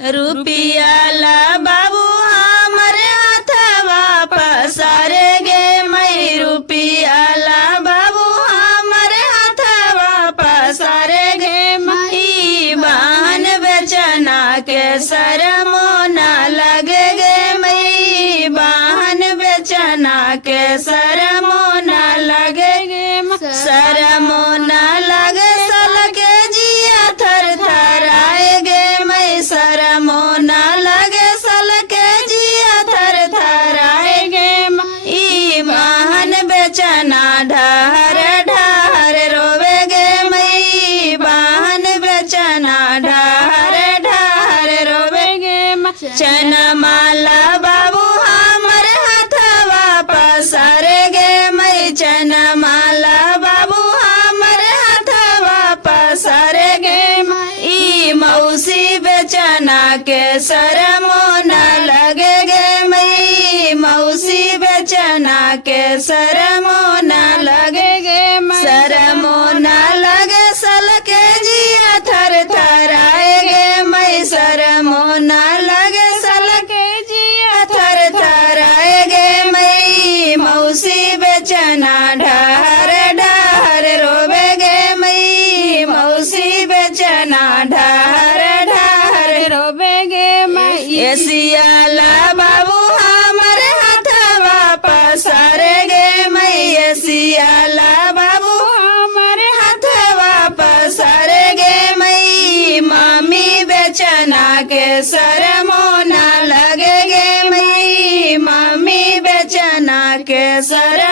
रुपिया ला बाबू हमरे हथवा पसारे गे मई रुपिया ला बाबू हमरे हथवा पसारे गे मई बहन बेचना के शरमो न लगे गे मई बहन बेचना के शरमो न लगे गे शरमो न लगे सल के जिया थर थराए गे मई शरमो न लगे सल के जिया थर थराए गे मई बहन बेचना ढहर ढहर रोवे गे मई बहन बेचना ढहर ढहर रोवे गे चनमाला बाबू हमर हथवा पसारे गे मई चनमाला बाबू हमर हथवा पसारे गे मई मौसी बेचना के शरमो न लगे गे मई मौसी बेचना के शरमो न लगे गे शरमो न लगे सल के जिया थर थराए गे मई शरमो न लगे सल के जिया थर थराए गे मई मौसी बेचना ढहर ढहर रोवे गे मई मौसी बेचना ढहर ढहर रोवे गे मई एसियाला बाबू हमर हथवा पसारे गे मई एसियाला बाबू हमर हथवा पसारे गे मई मम्मी बेचना के शरमो न लगे गे मई मम्मी बेचना के शरमो